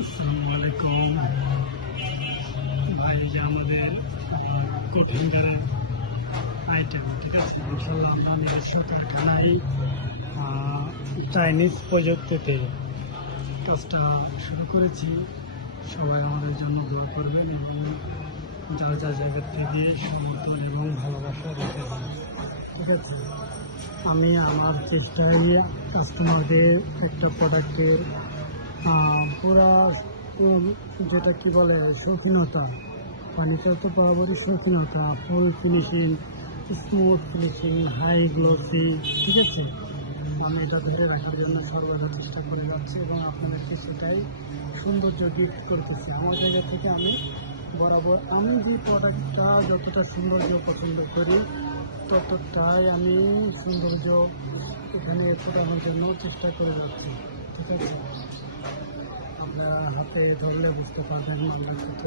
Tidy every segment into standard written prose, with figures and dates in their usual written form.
আসসালামু আলাইকুম ভাই, যে আমাদের কোটিংয়ের আইটেম, ঠিক আছে। ইনশাল্লাহ আমরা নিজস্ব কারখানায় চাইনিজ প্রযুক্তিতে কাজটা শুরু করেছি। সবাই আমাদের জন্য দোয়া করবেন এবং যার যার জায়গা থেকে সমর্থন এবং ভালোবাসা রেখে দেন, ঠিক আছে। আমি আমার চেষ্টায় কাস্টমারদের একটা প্রোডাক্টের পুরা যেটা কি বলে শৌখিনতা, পানিতে তো বরাবরই শৌখিনতা, full finishing, smooth finishing, high glossy, ঠিক আছে। আমি এটা ধরে রাখার জন্য সর্বদা চেষ্টা করে যাচ্ছি এবং আপনাদেরকে সেটাই সৌন্দর্য গিফট করতেছি। আমার জায়গা থেকে আমি বরাবর আমি যে প্রোডাক্টটা যতটা সৌন্দর্য পছন্দ করি ততটাই আমি সৌন্দর্য এখানে ফোটানোর জন্য চেষ্টা করে যাচ্ছি, ঠিক আছে। আপনারা হাতে ধরলে বুঝতে পারবেন আমরা কত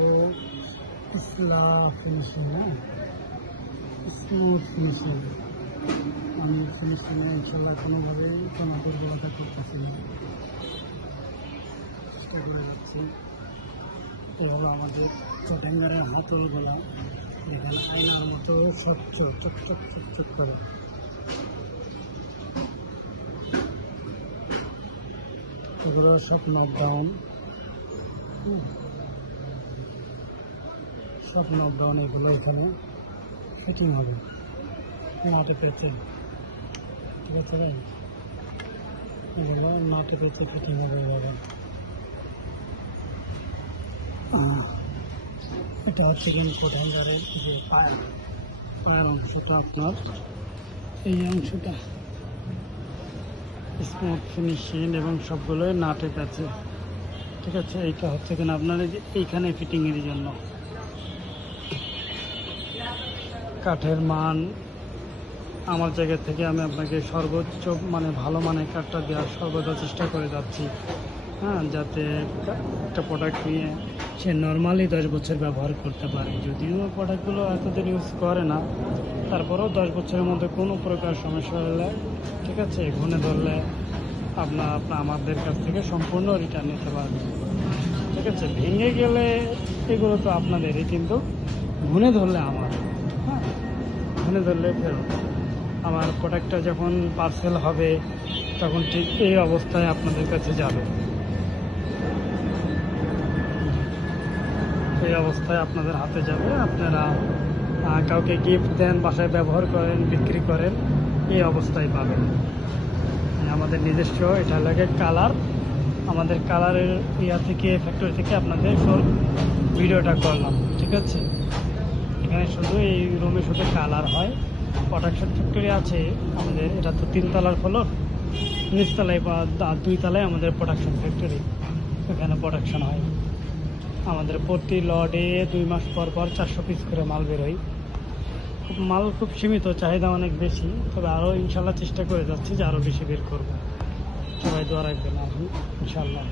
ইসলা ফিনিশিং, স্মুথ ফিনিশিং। আমি ফিনিশিংয়ে ইনশাল্লাহ কোনোভাবেই কোনো দুর্বলতা করতেছি না, চেষ্টা করে যাচ্ছি। এটা হলো আমাদের চট্টগ্রামের হাতলগুলা, এখানে আয়নার মতো স্বচ্ছ চকচক চকচক করা। এগুলো সব নকডাউন, সব নকডাউন। এগুলো এখানে ফিটিং হবে নটে পেয়েছে, ঠিক আছে ভাই। এগুলো নটে পেয়েছে ফিটিং হবে এভাবে। এটা হচ্ছে কিন্তু কোটিংয়ের যে পায়ের অংশটা, আপনার এই অংশটা স্মুথ ফিনিশিং এবং সবগুলোই নাটে আছে, ঠিক আছে। এইটা হচ্ছে কিনা আপনার এইখানে ফিটিংয়ের জন্য কাঠের মান আমার জায়গা থেকে আমি আপনাকে সর্বোচ্চ ভালো মানের কাঠটা দেওয়ার সর্বদা চেষ্টা করে যাচ্ছি, হ্যাঁ, যাতে একটা প্রোডাক্ট নিয়ে সে নর্মালি 10 বছর ব্যবহার করতে পারে। যদিও প্রোডাক্টগুলো এতদিন ইউজ করে না, তারপরেও 10 বছরের মধ্যে কোনো প্রকার সমস্যা হলে, ঠিক আছে, ঘুণে ধরলে আপনার আমাদের কাছ থেকে সম্পূর্ণ রিটার্ন নিতে পারবেন, ঠিক আছে। ভেঙে গেলে এগুলো তো আপনাদেরই, কিন্তু ঘুণে ধরলে আমার, হ্যাঁ, ঘুণে ধরলে ফেরত। আমার প্রোডাক্টটা যখন পার্সেল হবে তখন ঠিক এই অবস্থায় আপনাদের কাছে যাবে, এই অবস্থায় আপনাদের হাতে যাবে। আপনারা কাউকে গিফট দেন, বাসায় ব্যবহার করেন, বিক্রি করেন, এই অবস্থায় পাবেন। আমাদের নিজস্ব এটা লাগে কালার, আমাদের কালারের থেকে ফ্যাক্টরি থেকে আপনাদের ভিডিওটা করলাম, ঠিক আছে। এখানে শুধু এই রুমে শুধু কালার হয়। প্রোডাকশন ফ্যাক্টরি আছে আমাদের, এটা তো 3 তলার ফ্লোর, নিচতলায় বা 2 তলায় আমাদের প্রোডাকশন ফ্যাক্টরি, এখানে প্রোডাকশন হয়। আমাদের প্রতি লটে 2 মাস পর পর 400 পিস করে মাল বেরোয়। মাল খুব সীমিত, চাহিদা অনেক বেশি, তবে আরও ইনশাল্লাহ চেষ্টা করে যাচ্ছি যে আরও বেশি বের করবো। সবাই দোয়া রাখবেন, ইনশাল্লাহ।